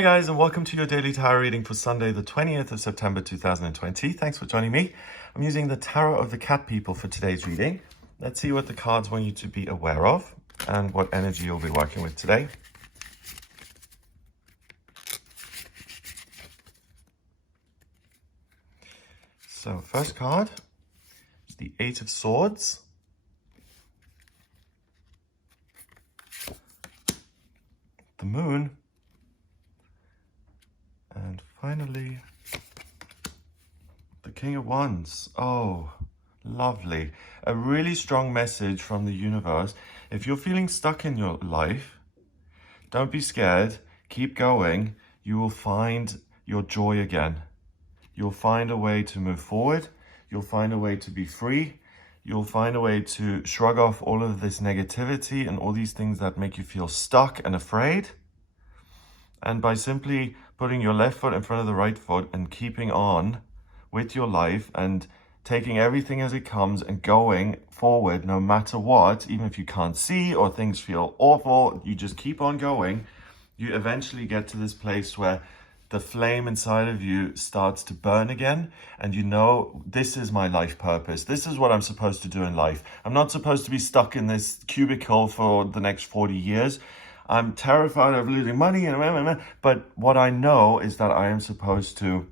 Hi guys, and welcome to your daily tarot reading for Sunday the 20th of September 2020. Thanks for joining me. I'm using the Tarot of the Cat People for today's reading. Let's see what the cards want you to be aware of and what energy you'll be working with today. So first card is the Eight of Swords. The Moon. And finally, the King of Wands. Oh, lovely. A really strong message from the universe. If you're feeling stuck in your life, don't be scared. Keep going. You will find your joy again. You'll find a way to move forward. You'll find a way to be free. You'll find a way to shrug off all of this negativity and all these things that make you feel stuck and afraid. And by simply putting your left foot in front of the right foot and keeping on with your life and taking everything as it comes and going forward no matter what, even if you can't see or things feel awful, you just keep on going, you eventually get to this place where the flame inside of you starts to burn again, and you know, this is my life purpose. This is what I'm supposed to do in life. I'm not supposed to be stuck in this cubicle for the next 40 years. I'm terrified of losing money, but what I know is that I am supposed to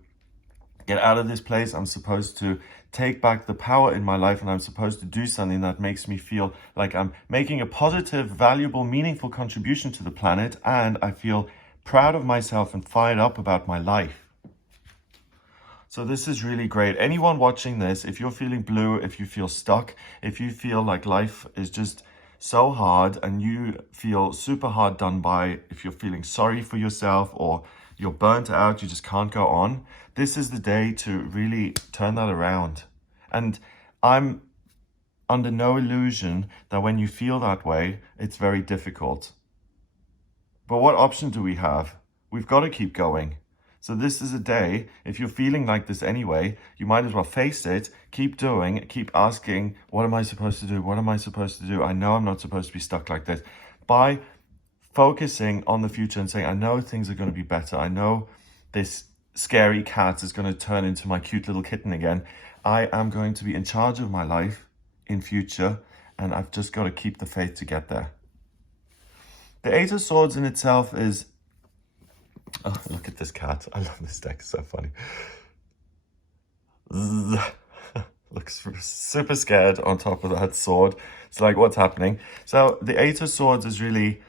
get out of this place. I'm supposed to take back the power in my life, and I'm supposed to do something that makes me feel like I'm making a positive, valuable, meaningful contribution to the planet, and I feel proud of myself and fired up about my life. So this is really great. Anyone watching this, if you're feeling blue, if you feel stuck, if you feel like life is just so hard and you feel super hard done by, if you're feeling sorry for yourself or you're burnt out, you just can't go on, this is the day to really turn that around. And I'm under no illusion that when you feel that way, it's very difficult. But what option do we have? We've got to keep going. So this is a day, if you're feeling like this anyway, you might as well face it, keep doing, keep asking, what am I supposed to do? What am I supposed to do? I know I'm not supposed to be stuck like this. By focusing on the future and saying, I know things are going to be better. I know this scary cat is going to turn into my cute little kitten again. I am going to be in charge of my life in future, and I've just got to keep the faith to get there. The Eight of Swords in itself is... Oh, look at this cat. I love this deck. It's so funny. Looks super scared on top of that sword. It's like, what's happening? So the Eight of Swords is really,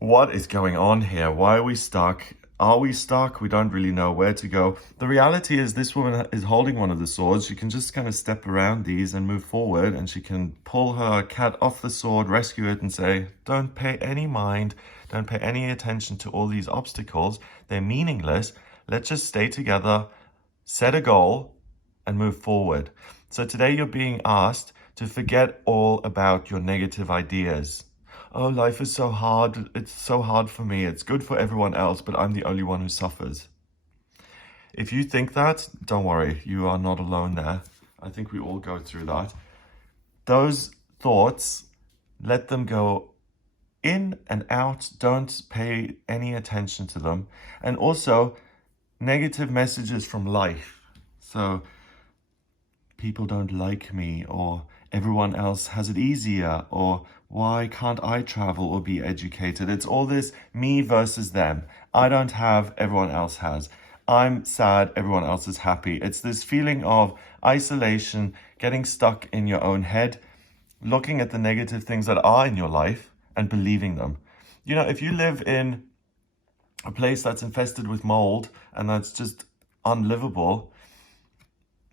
what is going on here? Why are we stuck? Are we stuck? We don't really know where to go. The reality is this woman is holding one of the swords. She can just kind of step around these and move forward, and she can pull her cat off the sword, rescue it, and say, don't pay any mind, don't pay any attention to all these obstacles. They're meaningless. Let's just stay together, set a goal, and move forward. So today you're being asked to forget all about your negative ideas. Oh, life is so hard. It's so hard for me. It's good for everyone else, but I'm the only one who suffers. If you think that, don't worry. You are not alone there. I think we all go through that. Those thoughts, let them go in and out. Don't pay any attention to them. And also, negative messages from life. So, people don't like me, or everyone else has it easier, or why can't I travel or be educated? It's all this me versus them. I don't have, everyone else has. I'm sad, everyone else is happy. It's this feeling of isolation, getting stuck in your own head, looking at the negative things that are in your life and believing them. You know, if you live in a place that's infested with mold and that's just unlivable,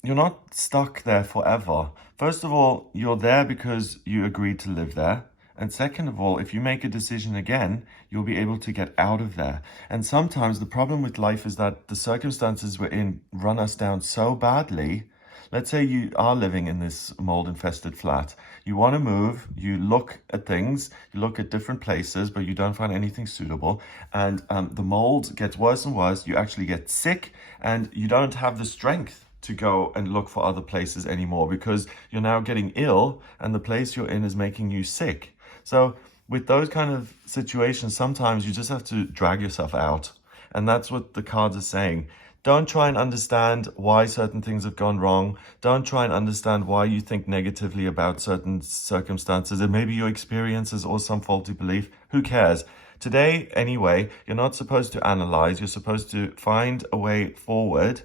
you're not stuck there forever. First of all, you're there because you agreed to live there. And second of all, if you make a decision again, you'll be able to get out of there. And sometimes the problem with life is that the circumstances we're in run us down so badly. Let's say you are living in this mold-infested flat. You want to move, you look at things, you look at different places, but you don't find anything suitable. And the mold gets worse and worse. You actually get sick, and you don't have the strength to go and look for other places anymore because you're now getting ill and the place you're in is making you sick. So with those kind of situations, sometimes you just have to drag yourself out And that's what the cards are saying. Don't try and understand why certain things have gone wrong. Don't try and understand why you think negatively about certain circumstances. It may be your experiences or some faulty belief. Who cares? Today, anyway, you're not supposed to analyze. You're supposed to find a way forward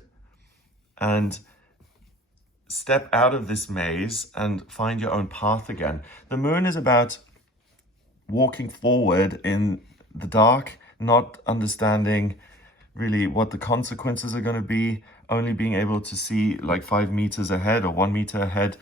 and step out of this maze and find your own path again. The moon is about walking forward in the dark, not understanding really what the consequences are going to be, only being able to see like 5 meters ahead or 1 meter ahead.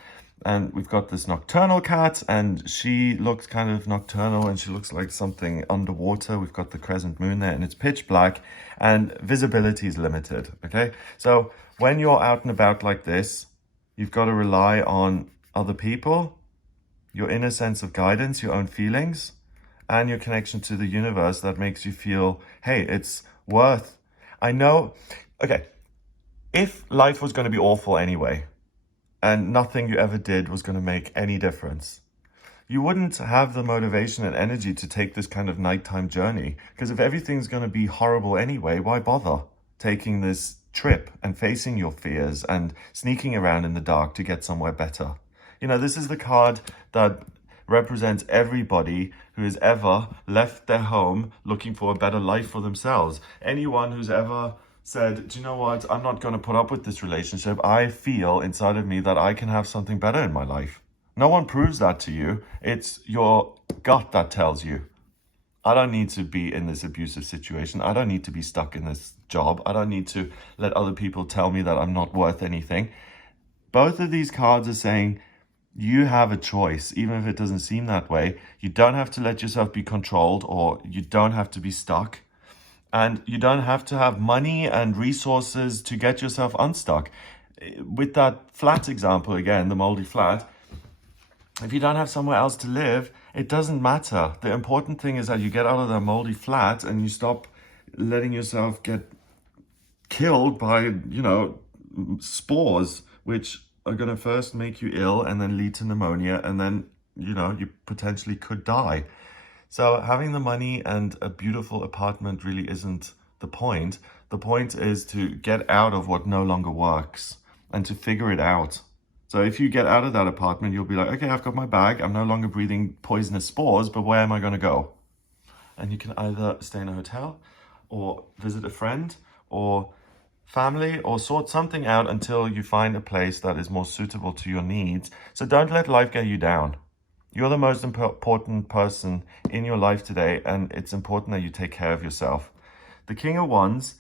And we've got this nocturnal cat, and she looks kind of nocturnal and she looks like something underwater. We've got the crescent moon there and it's pitch black and visibility is limited. Okay, so when you're out and about like this, you've got to rely on other people, your inner sense of guidance, your own feelings, and your connection to the universe that makes you feel, hey, it's worth. I know, okay, if life was going to be awful anyway, and nothing you ever did was going to make any difference, you wouldn't have the motivation and energy to take this kind of nighttime journey. Because if everything's going to be horrible anyway, why bother taking this trip and facing your fears and sneaking around in the dark to get somewhere better? You know, this is the card that represents everybody who has ever left their home looking for a better life for themselves. Anyone who's ever said, do you know what, I'm not going to put up with this relationship. I feel inside of me that I can have something better in my life. No one proves that to you. It's your gut that tells you. I don't need to be in this abusive situation. I don't need to be stuck in this job. I don't need to let other people tell me that I'm not worth anything. Both of these cards are saying you have a choice, even if it doesn't seem that way. You don't have to let yourself be controlled, or you don't have to be stuck. And you don't have to have money and resources to get yourself unstuck. With that flat example again, the moldy flat, if you don't have somewhere else to live, it doesn't matter. The important thing is that you get out of that moldy flat and you stop letting yourself get killed by, spores, which are going to first make you ill and then lead to pneumonia, and then, you potentially could die. So having the money and a beautiful apartment really isn't the point. The point is to get out of what no longer works and to figure it out. So if you get out of that apartment, you'll be like, okay, I've got my bag. I'm no longer breathing poisonous spores, but where am I going to go? And you can either stay in a hotel or visit a friend or family, or sort something out until you find a place that is more suitable to your needs. So don't let life get you down. You're the most important person in your life today, and it's important that you take care of yourself. The King of Wands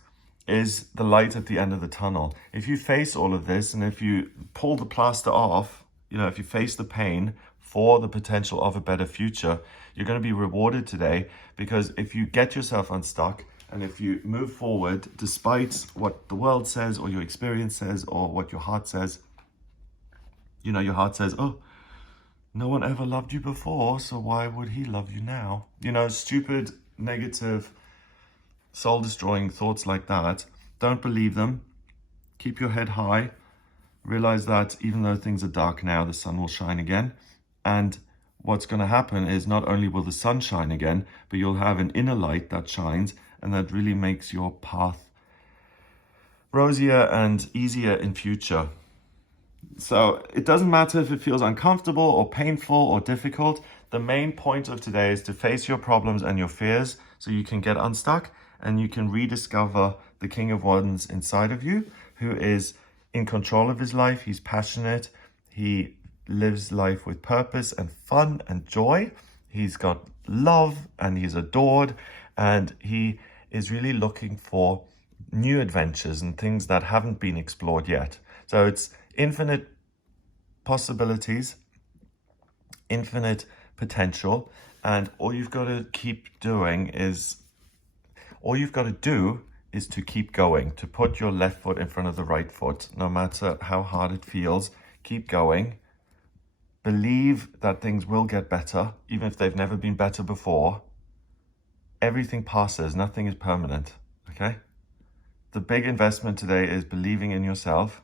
is the light at the end of the tunnel. If you face all of this, and if you pull the plaster off, if you face the pain for the potential of a better future, you're going to be rewarded today. Because if you get yourself unstuck, and if you move forward, despite what the world says or your experience says or what your heart says, your heart says, oh, no one ever loved you before, so why would he love you now? Stupid, negative, soul-destroying thoughts like that. Don't believe them. Keep your head high. Realize that even though things are dark now, the sun will shine again. And what's going to happen is not only will the sun shine again, but you'll have an inner light that shines, and that really makes your path rosier and easier in future. So it doesn't matter if it feels uncomfortable or painful or difficult. The main point of today is to face your problems and your fears so you can get unstuck and you can rediscover the King of Wands inside of you, who is in control of his life. He's passionate. He lives life with purpose and fun and joy. He's got love and he's adored, and he is really looking for new adventures and things that haven't been explored yet. So it's infinite possibilities, infinite potential, and all you've got to do is to keep going, to put your left foot in front of the right foot, no matter how hard it feels. Keep going. Believe that things will get better, even if they've never been better before. Everything passes, nothing is permanent, okay? The big investment today is believing in yourself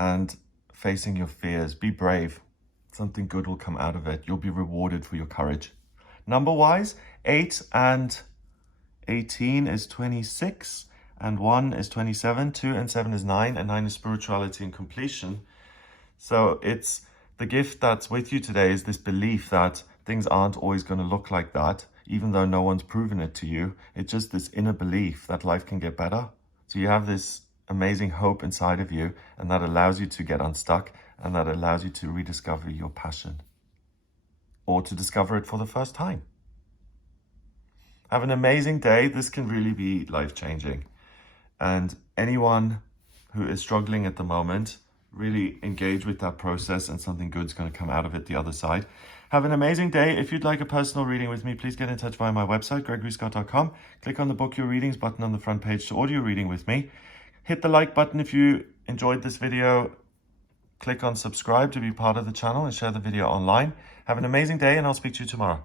and facing your fears. Be brave. Something good will come out of it. You'll be rewarded for your courage. Number-wise, 8 and 18 is 26, and 1 is 27, 2 and 7 is 9, and 9 is spirituality and completion. So it's the gift that's with you today is this belief that things aren't always going to look like that, even though no one's proven it to you. It's just this inner belief that life can get better. So you have this amazing hope inside of you, and that allows you to get unstuck, and that allows you to rediscover your passion, or to discover it for the first time. Have an amazing day. This can really be life-changing. And anyone who is struggling at the moment, really engage with that process, and something good's going to come out of it the other side. Have an amazing day. If you'd like a personal reading with me, please get in touch via my website, gregoryscott.com. Click on the book your readings button on the front page to order your reading with me. Hit the like button if you enjoyed this video. Click on subscribe to be part of the channel and share the video online. Have an amazing day, and I'll speak to you tomorrow.